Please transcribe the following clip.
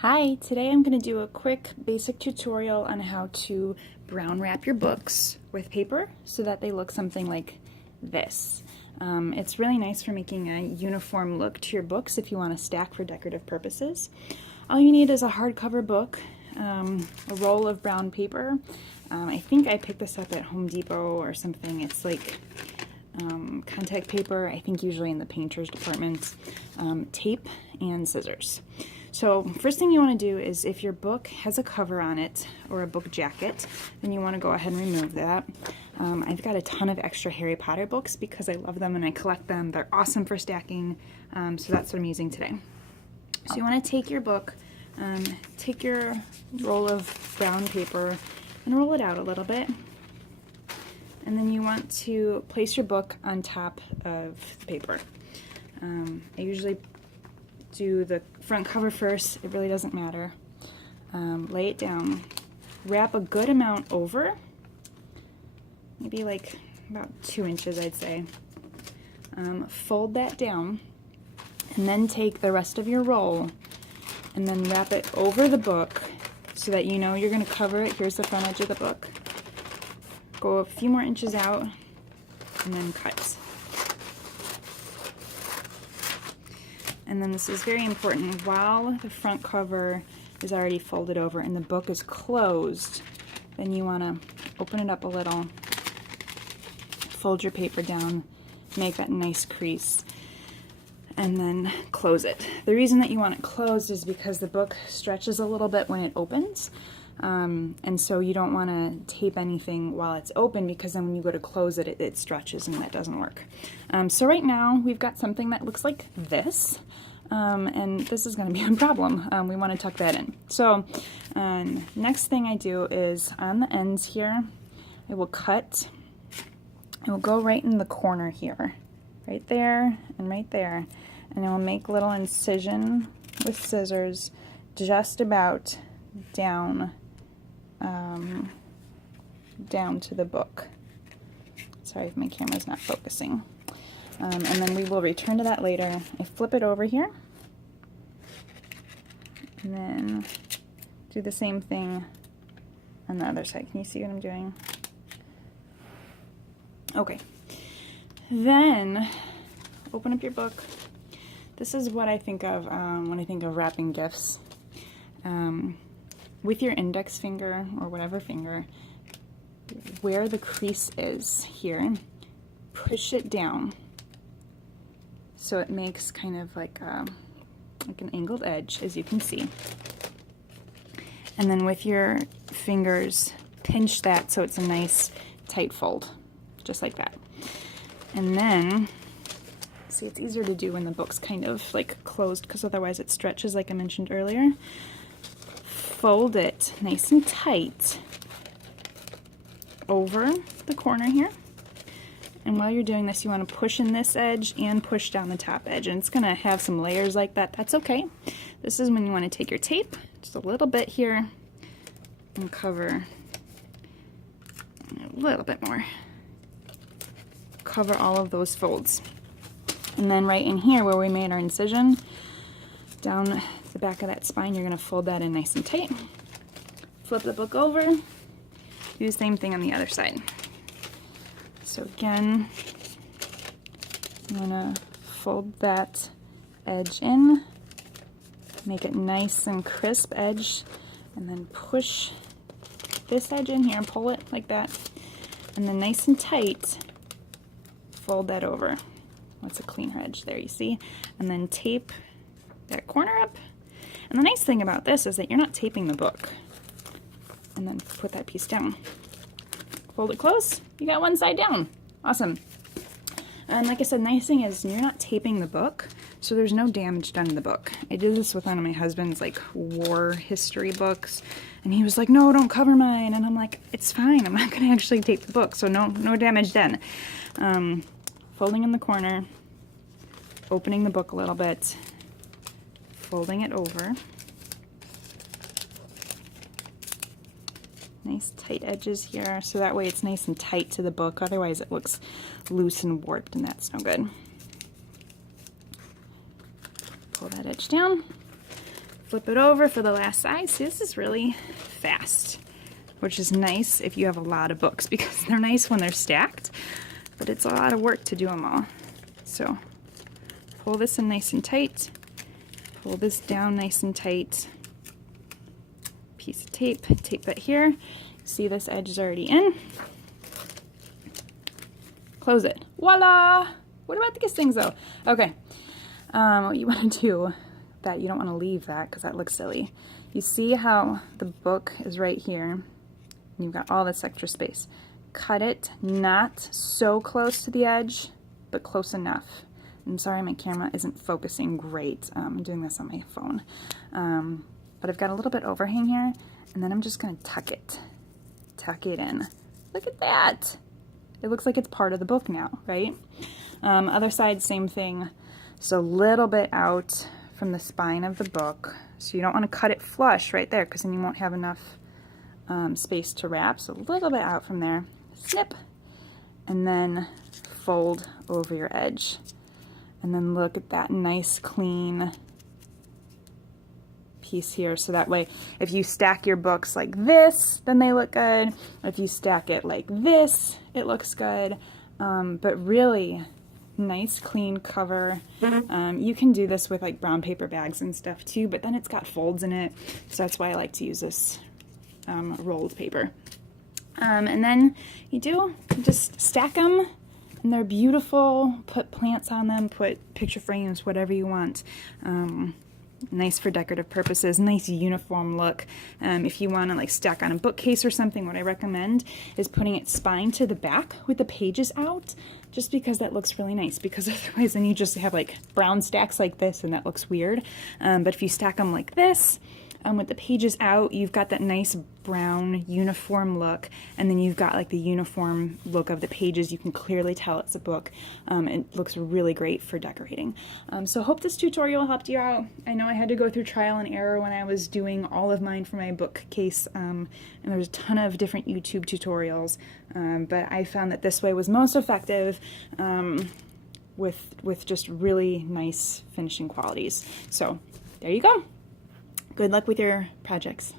Hi, today I'm going to do a quick basic tutorial on how to brown wrap your books with paper so that they look something like this. It's really nice for making a uniform look to your books if you want to stack for decorative purposes. All you need is a hardcover book, a roll of brown paper. I think I picked this up at Home Depot or something. It's like contact paper, I think usually in the painter's department, tape, and scissors. So first thing you want to do is if your book has a cover on it or a book jacket, then you want to go ahead and remove that. I've got a ton of extra Harry Potter books because I love them and I collect them. They're awesome for stacking, so that's what I'm using today. So you want to take your book, take your roll of brown paper and roll it out a little bit. And then you want to place your book on top of the paper. I usually do the front cover first, it really doesn't matter. Lay it down, wrap a good amount over, maybe like about 2 inches I'd say. Fold that down and then take the rest of your roll and then wrap it over the book so that you know you're going to cover it. Here's the front edge of the book. Go a few more inches out and then cut. And then this is very important. While the front cover is already folded over and the book is closed, then you want to open it up a little, fold your paper down, make that nice crease, and then close it. The reason that you want it closed is because the book stretches a little bit when it opens. And so you don't want to tape anything while it's open because then when you go to close it, it stretches and that doesn't work. So right now we've got something that looks like this, and this is going to be a problem. We want to tuck that in. So next thing I do is on the ends here, I will cut, I will go right in the corner here, right there and right there, and I will make a little incision with scissors just about down to the book. Sorry if my camera's not focusing. And then we will return to that later. I flip it over here and then do the same thing on the other side. Can you see what I'm doing? Okay. Then open up your book. This is what I think of when I think of wrapping gifts. With your index finger or whatever finger, where the crease is here, push it down so it makes kind of like an angled edge, as you can see. And then with your fingers, pinch that so it's a nice tight fold, just like that. And then, see, it's easier to do when the book's kind of like closed because otherwise it stretches like I mentioned earlier. Fold it nice and tight over the corner here. And while you're doing this, you want to push in this edge and push down the top edge. And it's going to have some layers like that. That's okay. This is when you want to take your tape, just a little bit here, and cover a little bit more. Cover all of those folds. And then right in here where we made our incision, down the back of that spine, you're going to fold that in nice and tight. Flip the book over. Do the same thing on the other side. So again, I'm going to fold that edge in, make it nice and crisp edge, and then push this edge in here and pull it like that. And then nice and tight, fold that over. That's a cleaner edge there, you see? And then tape that corner up. And the nice thing about this is that you're not taping the book. And then put that piece down. Fold it close, you got one side down. Awesome. And like I said, nice thing is you're not taping the book, so there's no damage done to the book. I did this with one of my husband's like war history books, and he was like, no, don't cover mine. And I'm like, it's fine, I'm not gonna actually tape the book, so no damage done. Folding in the corner, opening the book a little bit, folding it over. Nice tight edges here, so that way it's nice and tight to the book, otherwise it looks loose and warped and that's no good. Pull that edge down, Flip it over for the last side. See, this is really fast, which is nice if you have a lot of books because they're nice when they're stacked, but it's a lot of work to do them all. So pull this in nice and tight, pull this down nice and tight, piece of tape, tape it here. See, this edge is already in. Close it. Voila! What about these things though? Okay, what you want to do, that you don't want to leave that because that looks silly. You see how the book is right here, and you've got all this extra space. Cut it, not so close to the edge, but close enough. I'm sorry my camera isn't focusing great. I'm doing this on my phone. But I've got a little bit overhang here, and then I'm just going to tuck it in. Look at that! It looks like it's part of the book now, right? Other side, same thing. So a little bit out from the spine of the book. So you don't want to cut it flush right there because then you won't have enough space to wrap. So a little bit out from there. Snip! And then fold over your edge. And then look at that nice clean piece here. So that way if you stack your books like this, then they look good. If you stack it like this, it looks good. But really nice clean cover. You can do this with like brown paper bags and stuff too, but then it's got folds in it. So that's why I like to use this rolled paper. And then you just stack them. And they're beautiful. Put plants on them, put picture frames, whatever you want. Nice for decorative purposes, nice uniform look. If you want to like stack on a bookcase or something, what I recommend is putting it spine to the back with the pages out, just because that looks really nice, because otherwise then you just have like brown stacks like this and that looks weird. But if you stack them like this, with the pages out, you've got that nice brown uniform look, and then you've got like the uniform look of the pages. You can clearly tell it's a book. It looks really great for decorating. So hope this tutorial helped you out. I know I had to go through trial and error when I was doing all of mine for my bookcase, and there's a ton of different YouTube tutorials, but I found that this way was most effective with just really nice finishing qualities. So there you go. Good luck with your projects.